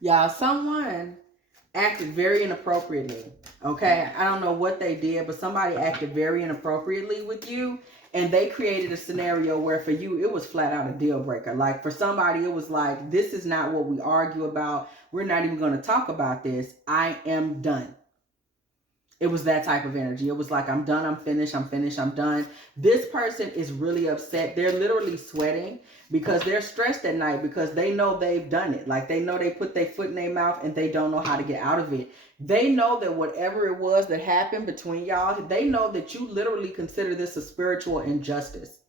Y'all, someone acted very inappropriately. Okay, I don't know what they did, but somebody acted very inappropriately with you, and they created a scenario where for you it was flat out a deal breaker. Like for somebody, it was like, this is not what we argue about. We're not even going to talk about this. I am done. It was that type of energy. It was like, I'm done, I'm finished, I'm finished, I'm done. This person is really upset. They're literally sweating because they're stressed at night because they know they've done it. Like they know they put their foot in their mouth and they don't know how to get out of it. They know that whatever it was that happened between y'all, they know that you literally consider this a spiritual injustice.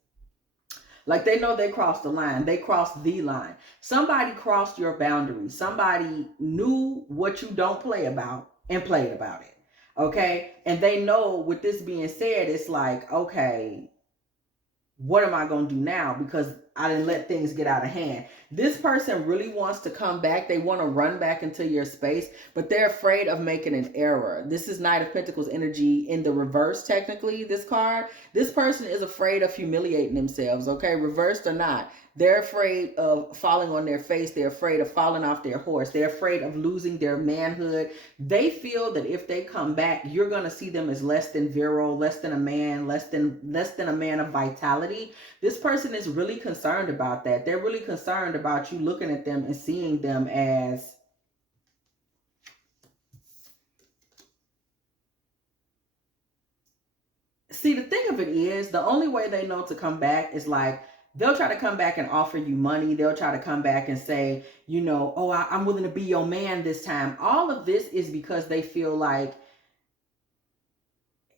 Like they know they crossed the line. They crossed the line. Somebody crossed your boundaries. Somebody knew what you don't play about and played about it. Okay. And they know, with this being said, it's like, okay, what am I going to do now? Because I didn't let things get out of hand. This person really wants to come back. They want to run back into your space, but they're afraid of making an error. This is Knight of Pentacles energy in the reverse, technically, this card. This person is afraid of humiliating themselves, okay? Reversed or not. They're afraid of falling on their face. They're afraid of falling off their horse. They're afraid of losing their manhood. They feel that if they come back, you're going to see them as less than virile, less than a man, less than a man of vitality. This person is really concerned about that. They're really concerned about you looking at them and seeing them as, see, the thing of it is, the only way they know to come back is like, they'll try to come back and offer you money. They'll try to come back and say, you know, oh, I'm willing to be your man this time. All of this is because they feel like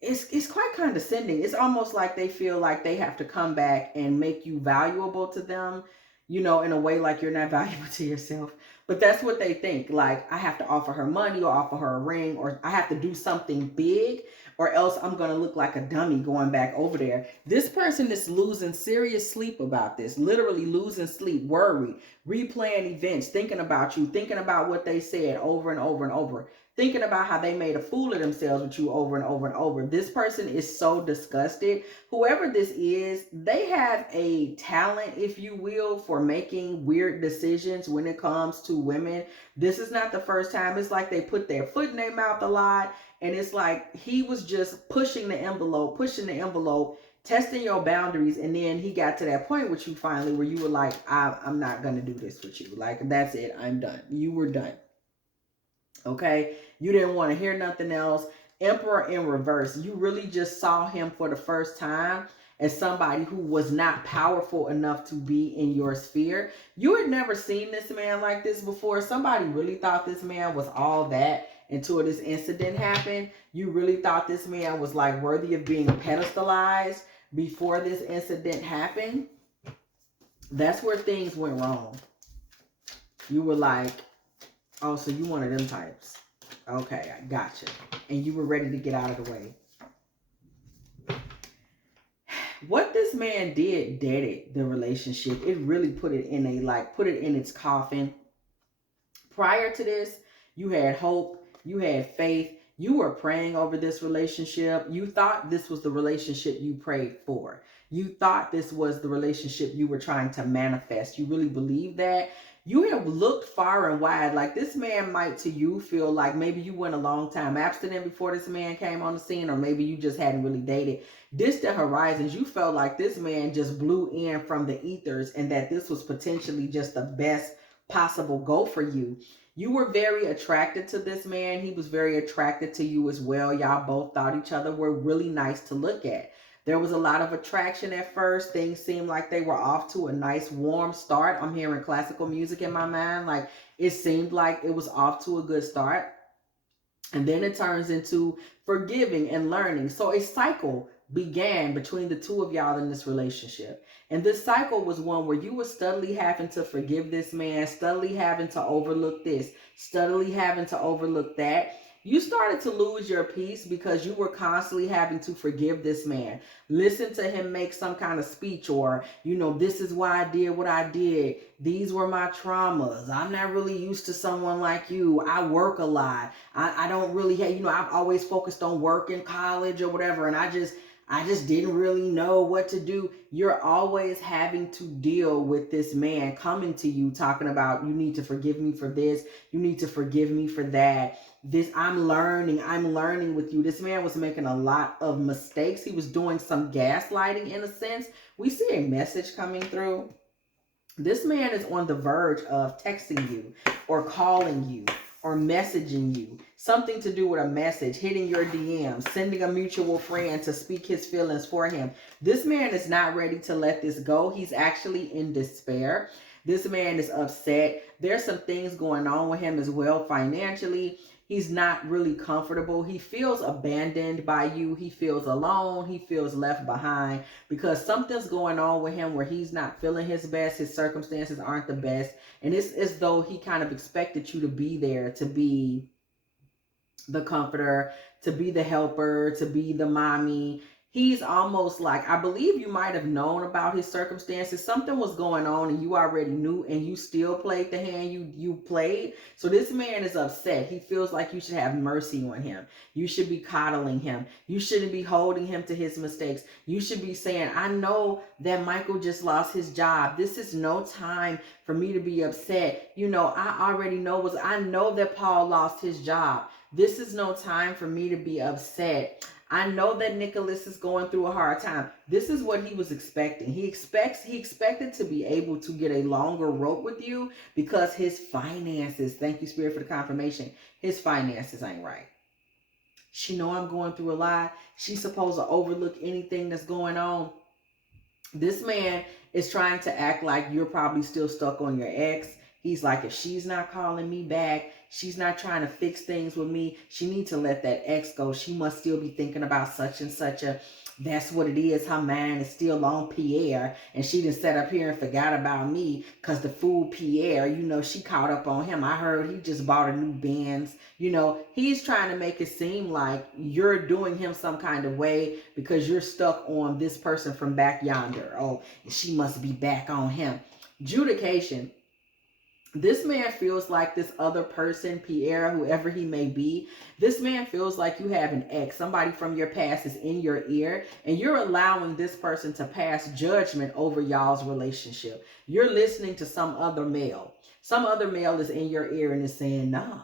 it's quite condescending. It's almost like they feel like they have to come back and make you valuable to them, you know, in a way like you're not valuable to yourself. But that's what they think. Like, I have to offer her money or offer her a ring, or I have to do something big, or else I'm going to look like a dummy going back over there. This person is losing serious sleep about this, literally losing sleep, worried, replaying events, thinking about you, thinking about what they said over and over and over, thinking about how they made a fool of themselves with you over and over and over. This person is so disgusted. Whoever this is, they have a talent, if you will, for making weird decisions when it comes to women. This is not the first time. It's like they put their foot in their mouth a lot. And it's like he was just pushing the envelope, testing your boundaries. And then he got to that point with you finally where you were like, I'm not going to do this with you. Like, that's it. I'm done. You were done. Okay, you didn't want to hear nothing else. Emperor in reverse. You really just saw him for the first time as somebody who was not powerful enough to be in your sphere. You had never seen this man like this before. Somebody really thought this man was all that until this incident happened. You really thought this man was like worthy of being pedestalized before this incident happened. That's where things went wrong. You were like, oh, so you one of them types. Okay, I gotcha. And you were ready to get out of the way. What this man did deaded the relationship. It really put it in its coffin. Prior to this, you had hope, you had faith, you were praying over this relationship. You thought this was the relationship you prayed for. You thought this was the relationship you were trying to manifest. You really believed that. You have looked far and wide. Like, this man might to you feel like maybe you went a long time abstinent before this man came on the scene, or maybe you just hadn't really dated. Distant horizons, you felt like this man just blew in from the ethers and that this was potentially just the best possible go for you. You were very attracted to this man. He was very attracted to you as well. Y'all both thought each other were really nice to look at. There was a lot of attraction at first. Things seemed like they were off to a nice warm start. I'm hearing classical music in my mind. Like, it seemed like it was off to a good start. And then it turns into forgiving and learning. So a cycle began between the two of y'all in this relationship. And this cycle was one where you were steadily having to forgive this man, steadily having to overlook this, steadily having to overlook that. You started to lose your peace because you were constantly having to forgive this man. Listen to him make some kind of speech, or, you know, this is why I did what I did. These were my traumas. I'm not really used to someone like you. I work a lot. I don't really have, you know, I've always focused on work in college or whatever. And I just didn't really know what to do. You're always having to deal with this man coming to you talking about, you need to forgive me for this. You need to forgive me for that. This, I'm learning with you. This man was making a lot of mistakes. He was doing some gaslighting in a sense. We see a message coming through. This man is on the verge of texting you or calling you or messaging you. Something to do with a message, hitting your DM, sending a mutual friend to speak his feelings for him. This man is not ready to let this go. He's actually in despair. This man is upset. There's some things going on with him as well financially. He's not really comfortable. He feels abandoned by you. He feels alone. He feels left behind because something's going on with him where he's not feeling his best. His circumstances aren't the best. And it's as though he kind of expected you to be there, to be the comforter, to be the helper, to be the mommy. He's almost like, I believe you might have known about his circumstances. Something was going on and you already knew, and you still played the hand you played. So this man is upset. He feels like you should have mercy on him. You should be coddling him. You shouldn't be holding him to his mistakes. You should be saying, I know that Michael just lost his job. This is no time for me to be upset. You know, I know that Paul lost his job. This is no time for me to be upset. I know that Nicholas is going through a hard time. This is what he was expecting. He expected to be able to get a longer rope with you because his finances, thank you, Spirit, for the confirmation, his finances ain't right. She know I'm going through a lot. She's supposed to overlook anything that's going on. This man is trying to act like you're probably still stuck on your ex. He's like, if she's not calling me back, she's not trying to fix things with me, she needs to let that ex go. She must still be thinking about such and such a, that's what it is. Her mind is still on Pierre, and she done sat up here and forgot about me because the fool Pierre, you know, she caught up on him. I heard he just bought a new Benz. You know, he's trying to make it seem like you're doing him some kind of way because you're stuck on this person from back yonder. Oh, she must be back on him. Judication. This man feels like this other person, Pierre, whoever he may be, this man feels like you have an ex, somebody from your past is in your ear, and you're allowing this person to pass judgment over y'all's relationship. You're listening to some other male. Some other male is in your ear and is saying, nah,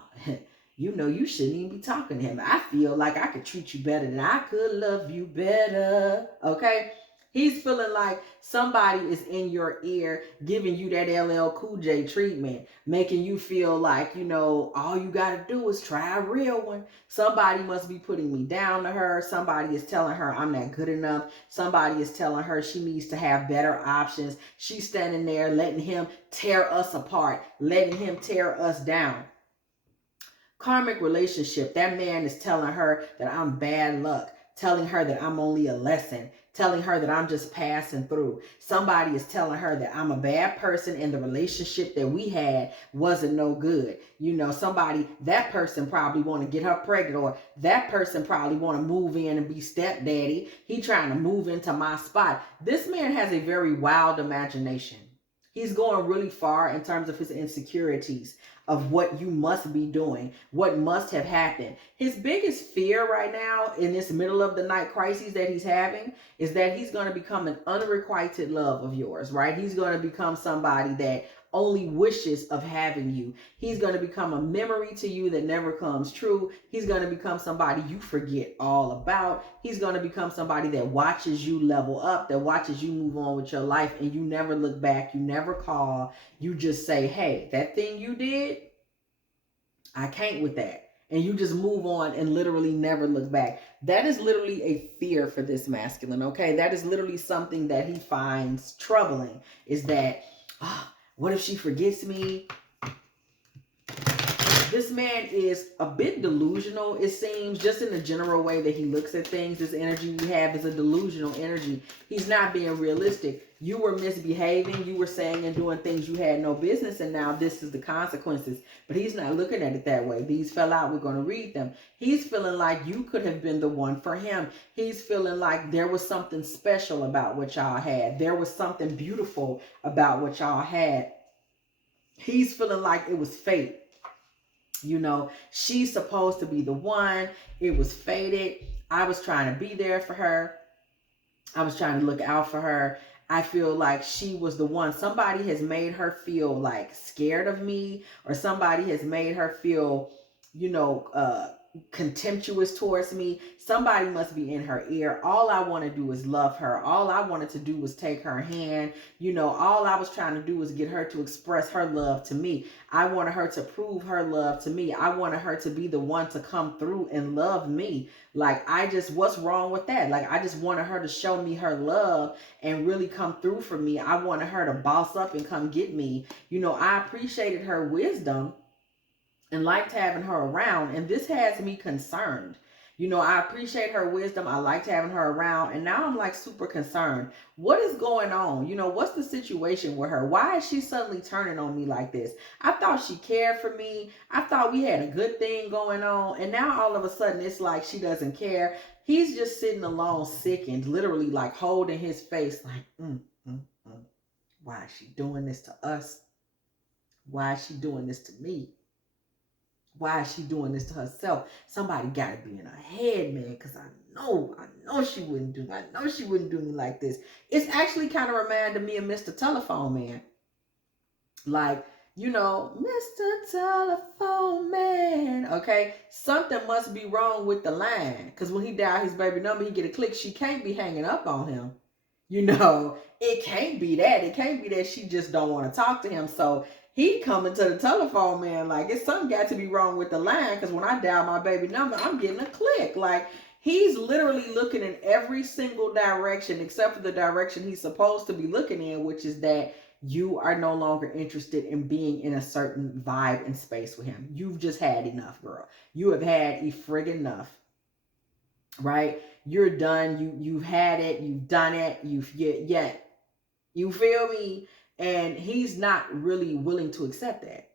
you know, you shouldn't even be talking to him. I feel like I could treat you better than I could love you better. Okay? He's feeling like somebody is in your ear giving you that LL Cool J treatment, making you feel like, you know, all you got to do is try a real one. Somebody must be putting me down to her. Somebody is telling her I'm not good enough. Somebody is telling her she needs to have better options. She's standing there letting him tear us apart, letting him tear us down. Karmic relationship. That man is telling her that I'm bad luck, telling her that I'm only a lesson, telling her that I'm just passing through. Somebody is telling her that I'm a bad person and the relationship that we had wasn't no good. You know, somebody, that person probably want to get her pregnant, or that person probably want to move in and be stepdaddy. He trying to move into my spot. This man has a very wild imagination. He's going really far in terms of his insecurities of what you must be doing, what must have happened. His biggest fear right now in this middle of the night crisis that he's having is that he's going to become an unrequited love of yours, right? He's going to become somebody that only wishes of having you. He's going to become a memory to you that never comes true. He's going to become somebody you forget all about. He's going to become somebody that watches you level up, that watches you move on with your life, and you never look back, you never call. You just say, hey, that thing you did, I can't with that. And you just move on and literally never look back. That is literally a fear for this masculine, okay? That is literally something that he finds troubling, is that, what if she forgets me? This man is a bit delusional, it seems, just in the general way that he looks at things. This energy we have is a delusional energy. He's not being realistic. You were misbehaving. You were saying and doing things you had no business, and now this is the consequences. But he's not looking at it that way. These fell out. We're going to read them. He's feeling like you could have been the one for him. He's feeling like there was something special about what y'all had. There was something beautiful about what y'all had. He's feeling like it was fate. You know, she's supposed to be the one. It was fated. I was trying to be there for her. I was trying to look out for her. I feel like she was the one. Somebody has made her feel like scared of me, or somebody has made her feel, you know, contemptuous towards me. Somebody must be in her ear. All I want to do is love her. All I wanted to do was take her hand. You know, all I was trying to do was get her to express her love to me. I wanted her to prove her love to me. I wanted her to be the one to come through and love me. Like, what's wrong with that? Like, I just wanted her to show me her love and really come through for me. I wanted her to boss up and come get me. You know, I appreciated her wisdom and liked having her around. And this has me concerned. You know, I appreciate her wisdom. I liked having her around. And now I'm like super concerned. What is going on? You know, what's the situation with her? Why is she suddenly turning on me like this? I thought she cared for me. I thought we had a good thing going on. And now all of a sudden it's like she doesn't care. He's just sitting alone, sickened, literally like holding his face like, why is she doing this to us? Why is she doing this to me? Why is she doing this to herself? Somebody got to be in her head, man, because I know she wouldn't do. I know she wouldn't do me like this. It's actually kind of reminded me of Mr. Telephone Man. Like, you know, Mr. Telephone Man. Okay, something must be wrong with the line, because when he dialed his baby number, he get a click. She can't be hanging up on him. You know, it can't be that. It can't be that she just don't want to talk to him. So he coming to the telephone man like, it's something got to be wrong with the line, because when I dial my baby number, I'm getting a click. Like, he's literally looking in every single direction except for the direction he's supposed to be looking in, which is that you are no longer interested in being in a certain vibe and space with him. You've just had enough, girl. You have had a friggin' enough. Right? You're done. You've had it. You've done it. You feel me? And he's not really willing to accept that.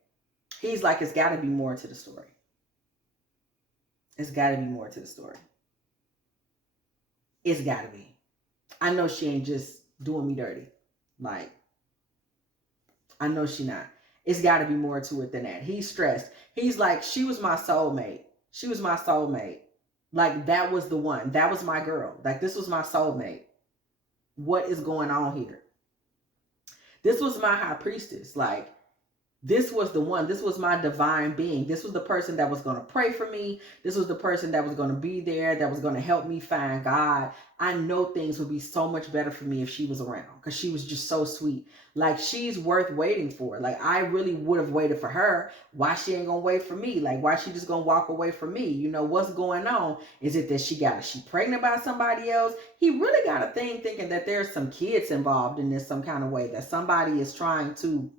He's like, it's got to be more to the story. It's got to be more to the story. It's got to be. I know she ain't just doing me dirty. Like, I know she not. It's got to be more to it than that. He's stressed. He's like, she was my soulmate. She was my soulmate. Like, that was the one. That was my girl. Like, this was my soulmate. What is going on here? This was my high priestess. Like, this was the one. This was my divine being. This was the person that was going to pray for me. This was the person that was going to be there, that was going to help me find God. I know things would be so much better for me if she was around, because she was just so sweet. Like, she's worth waiting for. Like, I really would have waited for her. Why she ain't going to wait for me? Like, why she just going to walk away from me? You know, what's going on? Is it that she pregnant by somebody else? He really got a thing thinking that there's some kids involved in this some kind of way, that somebody is trying to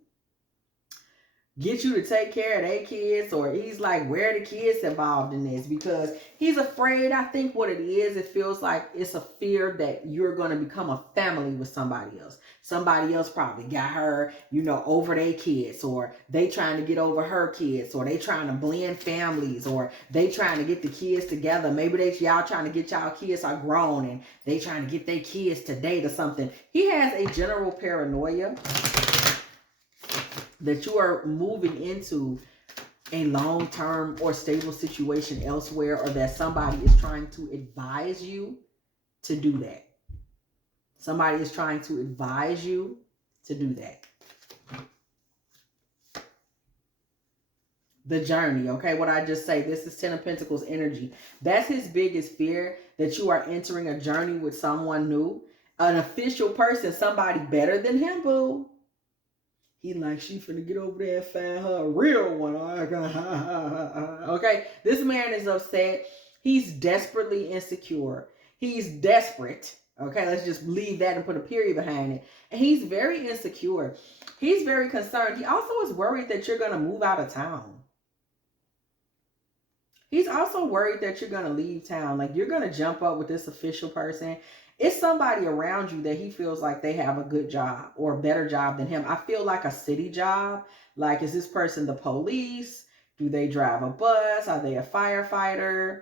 get you to take care of their kids, or he's like, where are the kids involved in this? Because he's afraid. I think what it is, it feels like it's a fear that you're going to become a family with somebody else. Somebody else probably got her, you know, over their kids, or they trying to get over her kids, or they trying to blend families, or they trying to get the kids together. Maybe y'all trying to get y'all kids are grown and they trying to get their kids to date or something. He has a general paranoia that you are moving into a long-term or stable situation elsewhere, or that somebody is trying to advise you to do that. Somebody is trying to advise you to do that. The journey, okay? What I just say, this is Ten of Pentacles energy. That's his biggest fear, that you are entering a journey with someone new, an official person, somebody better than him, boo. He like, she finna get over there and find her a real one. Okay, this man is upset. He's desperately insecure. He's desperate. Okay, let's just leave that and put a period behind it. And he's very insecure. He's very concerned. He also is worried that you're going to move out of town. He's also worried that you're going to leave town. Like, you're going to jump up with this official person. It's somebody around you that he feels like they have a good job or a better job than him. I feel like a city job. Like, is this person the police? Do they drive a bus? Are they a firefighter?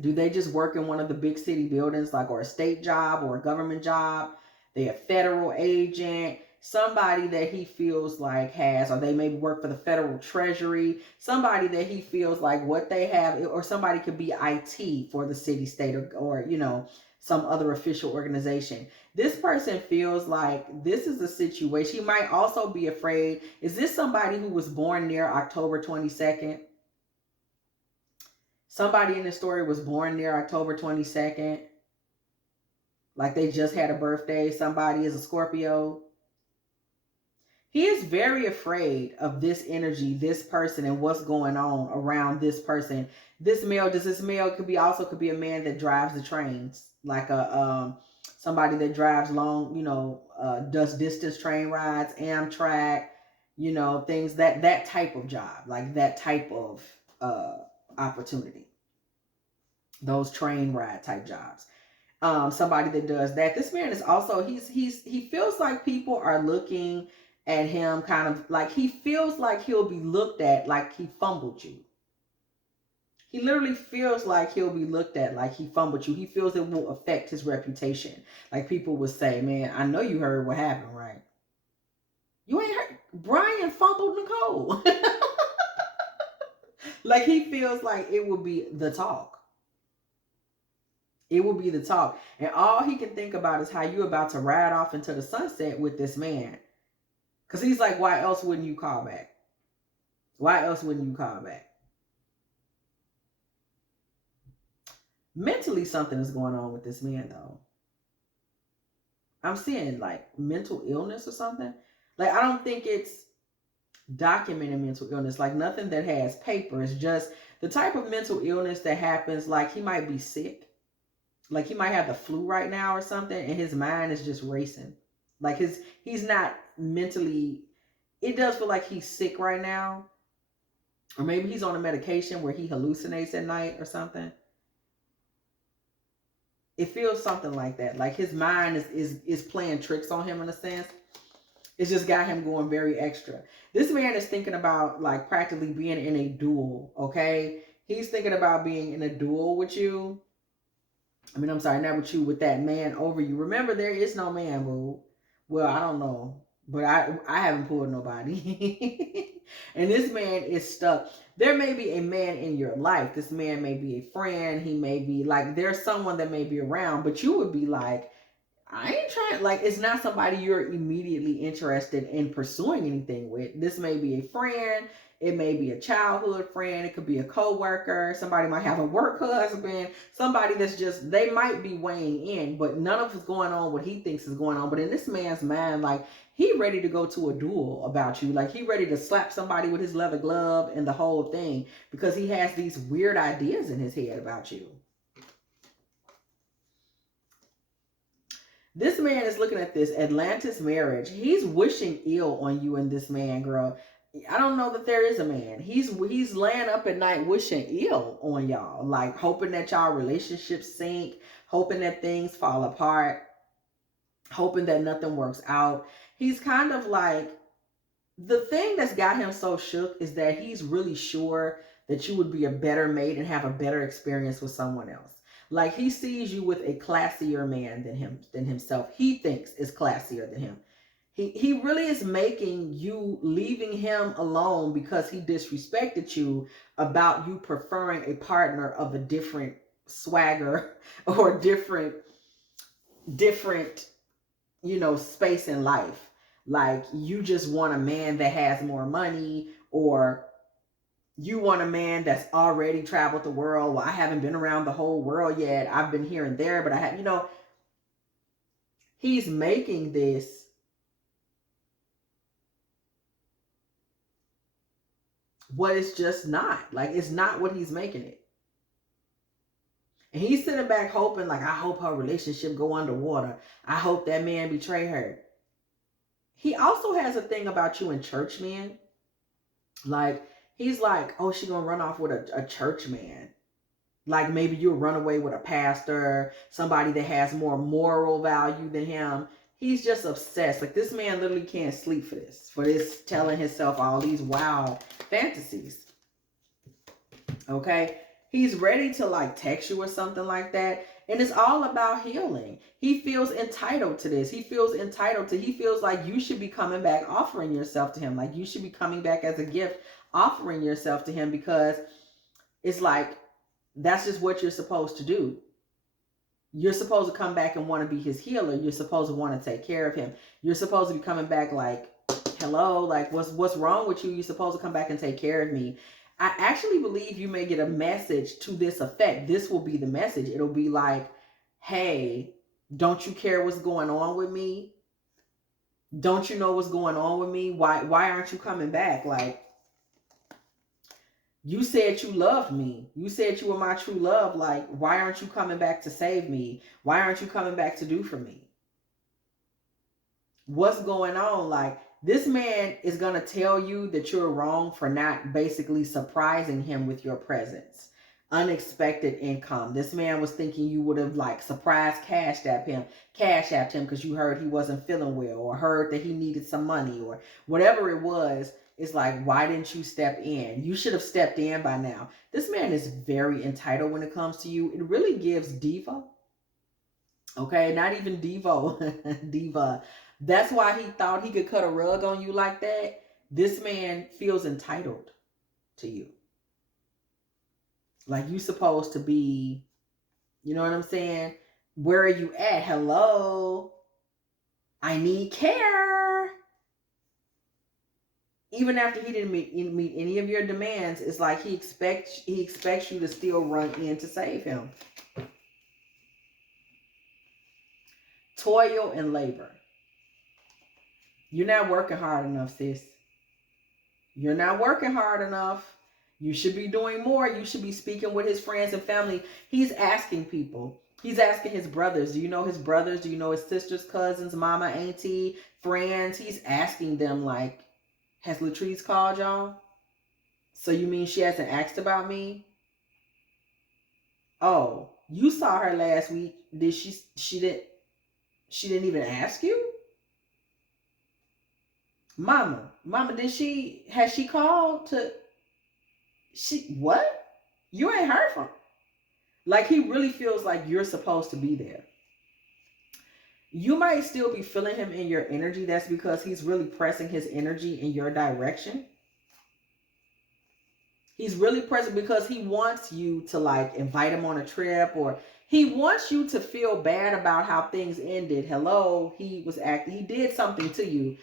Do they just work in one of the big city buildings, like, or a state job or a government job? They a federal agent, somebody that he feels like has, or they maybe work for the federal treasury, somebody that he feels like what they have, or somebody could be IT for the city, state, or you know, some other official organization. This person feels like this is a situation. He might also be afraid. Is this somebody who was born near October 22nd? Somebody in the story was born near October 22nd. Like they just had a birthday. Somebody is a Scorpio. He is very afraid of this energy, this person, and what's going on around this person. This male could be a man that drives the trains, like a somebody that drives long, does distance train rides, Amtrak, things that type of job, like that type of opportunity. Those train ride type jobs. Somebody that does that. This man is also he feels like people are looking at him kind of like he feels like he'll be looked at like he fumbled you. He literally feels like he'll be looked at like he fumbled you. He feels it will affect his reputation. Like people would say, man, I know you heard what happened, right? You ain't heard. Brian fumbled Nicole. Like he feels like it will be the talk. It will be the talk. And all he can think about is how you about to ride off into the sunset with this man. Because he's like, why else wouldn't you call back? Why else wouldn't you call back? Mentally, something is going on with this man, though. I'm seeing like mental illness or something. Like, I don't think it's documented mental illness. Like, nothing that has paper. It's just the type of mental illness that happens. Like, he might be sick. Like, he might have the flu right now or something, and his mind is just racing. Like, he's not mentally. It does feel like he's sick right now. Or maybe he's on a medication where he hallucinates at night or something. It feels something like that. Like his mind is playing tricks on him in a sense. It's just got him going very extra. This man is thinking about like practically being in a duel, okay? He's thinking about being in a duel with you. I mean, I'm sorry, not with you, with that man over you. Remember, there is no man, boo. Well, I don't know. But I haven't pulled nobody. And this man is stuck. There may be a man in your life. This man may be a friend. He may be like, there's someone that may be around, but you would be like, I ain't trying, like, it's not somebody you're immediately interested in pursuing anything with. This may be a friend. It may be a childhood friend. It could be a coworker. Somebody might have a work husband. Somebody that's just, they might be weighing in, but none of it's going on what he thinks is going on. But in this man's mind, like, he ready to go to a duel about you. Like, he ready to slap somebody with his leather glove and the whole thing because he has these weird ideas in his head about you. This man is looking at this Atlantis marriage. He's wishing ill on you and this man, girl. I don't know that there is a man. He's laying up at night wishing ill on y'all. Like hoping that y'all relationships sink. Hoping that things fall apart. Hoping that nothing works out. He's kind of like, the thing that's got him so shook is that he's really sure that you would be a better mate and have a better experience with someone else. Like he sees you with a classier man than himself. He thinks is classier than him. He really is making you leaving him alone because he disrespected you about you preferring a partner of a different swagger or different, space in life. Like you just want a man that has more money, or you want a man that's already traveled the world. Well, I haven't been around the whole world yet. I've been here and there, but I have, he's making this what it's just not. Like, it's not what he's making it. And he's sitting back hoping, like, I hope her relationship go underwater. I hope that man betray her. He also has a thing about you in church, man. Like, he's like, oh, she gonna run off with a church man. Like, maybe you'll run away with a pastor, somebody that has more moral value than him. He's just obsessed. Like, this man literally can't sleep for this telling himself all these wild fantasies. Okay? He's ready to, like, text you or something like that. And it's all about healing. He feels entitled to this. He feels like you should be coming back, offering yourself to him. Like, you should be coming back as a gift, offering yourself to him, because it's like, that's just what you're supposed to do. You're supposed to come back and want to be his healer. You're supposed to want to take care of him. You're supposed to be coming back like, hello, like what's wrong with you? You're supposed to come back and take care of me. I actually believe you may get a message to this effect. This will be the message. It'll be like, hey, don't you care what's going on with me? Don't you know what's going on with me? Why aren't you coming back? Like, you said you loved me. You said you were my true love. Like, why aren't you coming back to save me? Why aren't you coming back to do for me? What's going on? Like, this man is going to tell you that you're wrong for not basically surprising him with your presence. Unexpected income. This man was thinking you would have like surprise cashed at him because you heard he wasn't feeling well, or heard that he needed some money, or whatever it was. It's like, why didn't you step in? You should have stepped in by now. This man is very entitled when it comes to you. It really gives diva. Okay, not even Devo. Diva. That's why he thought he could cut a rug on you like that. This man feels entitled to you. Like, you supposed to be, you know what I'm saying? Where are you at? Hello? I need care. Even after he didn't meet any of your demands, it's like he expects you to still run in to save him. Toil and labor. You're not working hard enough, sis. You're not working hard enough. You should be doing more. You should be speaking with his friends and family. He's asking people. He's asking his brothers. Do you know his brothers? Do you know his sisters, cousins, mama, auntie, friends? He's asking them like, has Latrice called y'all? So you mean she hasn't asked about me? Oh, you saw her last week. Did she didn't even ask you? Mama, has she called to, what? You ain't heard from her. Like, he really feels like you're supposed to be there. You might still be feeling him in your energy. That's because he's really pressing his energy in your direction. He's really pressing because he wants you to like invite him on a trip, or he wants you to feel bad about how things ended. Hello, he did something to you,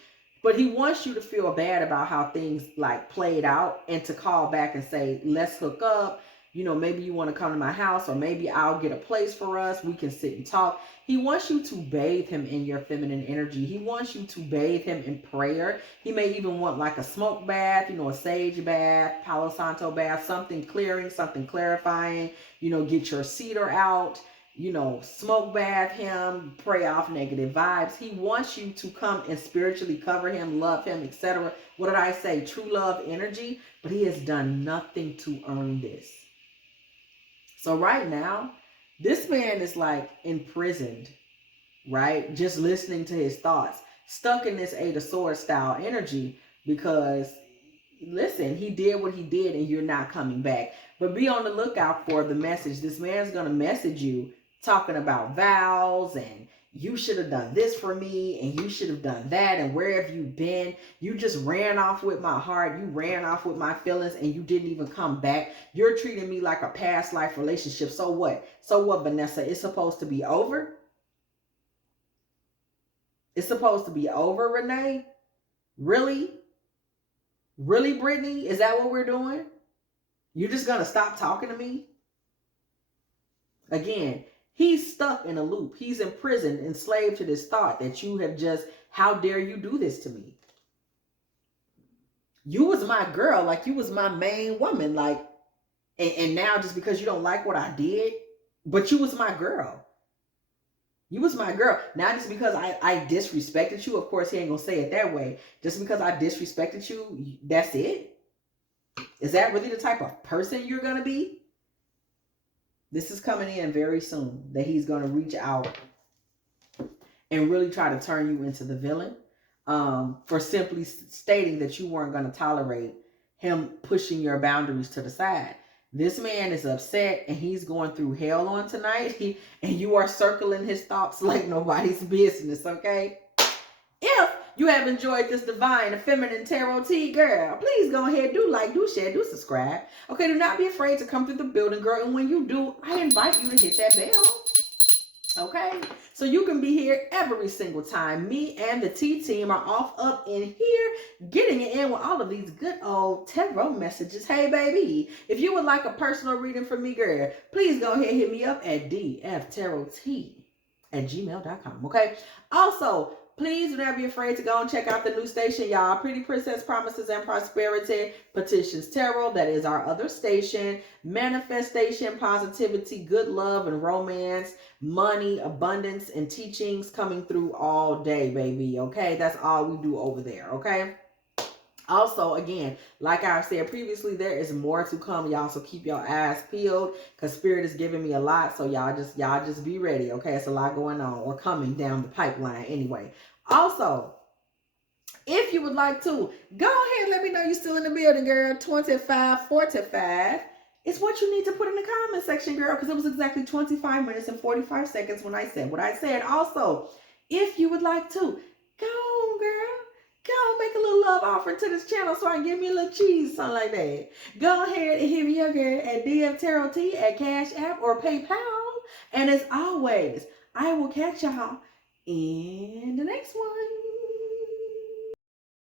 but he wants you to feel bad about how things like played out, and to call back and say, let's hook up. You know, maybe you want to come to my house, or maybe I'll get a place for us. We can sit and talk. He wants you to bathe him in your feminine energy. He wants you to bathe him in prayer. He may even want like a smoke bath, a sage bath, Palo Santo bath, something clearing, something clarifying, get your cedar out, smoke bath him, pray off negative vibes. He wants you to come and spiritually cover him, love him, etc. What did I say? True love energy. But he has done nothing to earn this. So right now, this man is like imprisoned, right? Just listening to his thoughts, stuck in this Eight of Swords style energy, because listen, he did what he did and you're not coming back. But be on the lookout for the message. This man's going to message you talking about vows, and you should have done this for me, and you should have done that, and where have you been? You just ran off with my heart. You ran off with my feelings, and you didn't even come back. You're treating me like a past life relationship. So what? So what, Vanessa? It's supposed to be over? It's supposed to be over, Renee? Really? Really, Brittany? Is that what we're doing? You're just going to stop talking to me? Again, he's stuck in a loop. He's imprisoned, enslaved to this thought that you have just, how dare you do this to me? You was my girl, like you was my main woman, like, and now just because you don't like what I did, but you was my girl. You was my girl. Now just because I disrespected you, of course he ain't gonna say it that way. Just because I disrespected you, that's it? Is that really the type of person you're gonna be? This is coming in very soon, that he's going to reach out and really try to turn you into the villain, for simply stating that you weren't going to tolerate him pushing your boundaries to the side. This man is upset and he's going through hell on tonight, and you are circling his thoughts like nobody's business, okay? If you have enjoyed this divine and feminine tarot tea, girl, please go ahead, do like, do share, do subscribe. Okay, do not be afraid to come through the building, girl. And when you do, I invite you to hit that bell. Okay, so you can be here every single time. Me and the T team are off up in here, getting it in with all of these good old tarot messages. Hey, baby, if you would like a personal reading from me, girl, please go ahead and hit me up at dftarottea@gmail.com. Okay, also, please do not be afraid to go and check out the new station, y'all. Pretty Princess Promises and Prosperity Petitions Tarot. That is our other station. Manifestation, positivity, good love, and romance, money, abundance, and teachings coming through all day, baby. Okay, that's all we do over there. Okay. Also, again, like I said previously, there is more to come, y'all. So keep your eyes peeled, because Spirit is giving me a lot. So y'all just be ready. Okay, it's a lot going on or coming down the pipeline. Anyway, also, if you would like to, go ahead and let me know you're still in the building, girl. 2545 is what you need to put in the comment section, girl, because it was exactly 25 minutes and 45 seconds when I said what I said. Also, if you would like to, go on, girl. Go make a little love offering to this channel so I can give me a little cheese, something like that. Go ahead and hit me up, girl, at dftarottea at Cash App or PayPal. And as always, I will catch y'all in the next one.